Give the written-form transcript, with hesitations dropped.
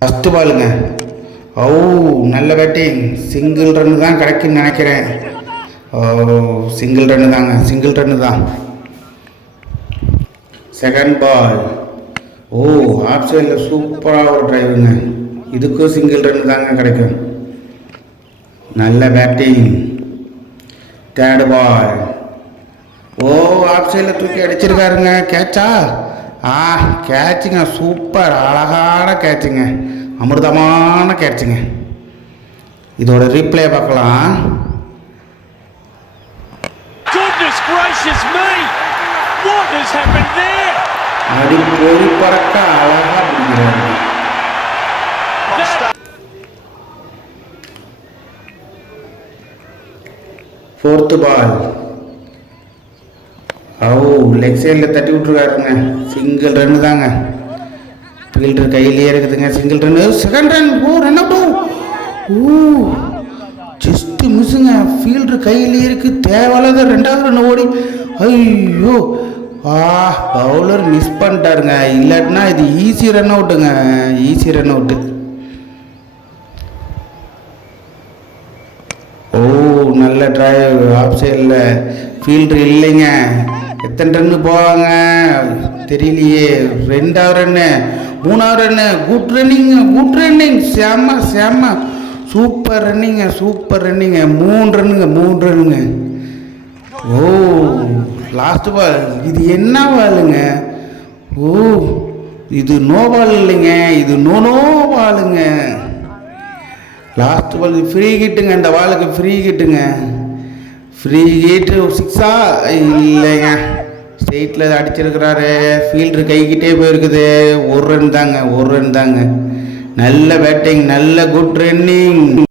First பாலுங்க. ஓ, நல்ல batting. Single run தான் கிடைக்குன்னு நினைக்கிறேன். ஓ, சிங்கிள் ரன்னு தாங்க, சிங்கிள் ரன்னு தான். Second ball. ஓ, ஆஃப் சைடில் சூப்பராக ஒரு டிரைவுங்க. இதுக்கும் சிங்கிள் ரன்னு தாங்க கிடைக்கும். நல்ல பேட்டிங். Third ball. ஓ, ஆஃப் சைடில் தூக்கி அடிச்சிருக்காருங்க. கேட்சா? கேட்சுங்க. சூப்பர், அழகான கேட்சுங்க, அமிர்தமான கேட்சுங்க. இதோட ரீப்ளே பார்க்கலாம். அடி பொறி பறக்க அழகா பிடிக்கிறாரு. ஃபோர்த்து பால். ஓ, லெக் சைடில் தட்டி விட்டுருக்காருங்க. சிங்கிள் ரன்னு தாங்க. ஃபீல்டர் கையிலேயே இருக்குதுங்க. Single run. Second run. ஓ, ரன் அவுட். ஓ, ஜஸ்ட் மிஸ்ஸுங்க. ஃபீல்டர் கையிலேயே இருக்கு. தேவையில்லாத ரெண்டாவது ரன் ஓடி. ஐயோ, பவுலர் மிஸ் பண்ணிட்டாருங்க. இல்லாட்டினா இது ஈஸி ரன் அவுட்டுங்க, ஈஸி ரன் அவுட்டு. ஓ, நல்ல டிரைவ். ஆஃப் சைடில் ஃபீல்டர் இல்லைங்க. எத்தனை ரன்னு போவாங்க தெரியலையே. ரெண்டாவது ரன்னு, மூணாவது run. Good running, good running. செம்ம செம்ம சூப்பர் ரன்னிங்க, சூப்பர் ரன்னிங்க. 3 ரன்னுங்க, 3 ரன்னுங்க. ஓ, லாஸ்ட் பால். இது என்ன பாலுங்க? ஓ, இது நோ பால் இல்லைங்க, இது நோ பாலுங்க. லாஸ்ட் பால் ஃப்ரீ கிட்டுங்க. இந்த பாலுக்கு ஃப்ரீ கிட்டுங்க. Free hit. 6ஆ? இல்லைங்க, ஸ்ட்ரெயிட்டில் அடிச்சிருக்கிறாரு. ஃபீல்டர் கைக்கிட்டே போயிருக்குது. 1 ரன் தாங்க, 1 ரன் தாங்க. நல்ல பேட்டிங், நல்ல குட் ரன்னிங்.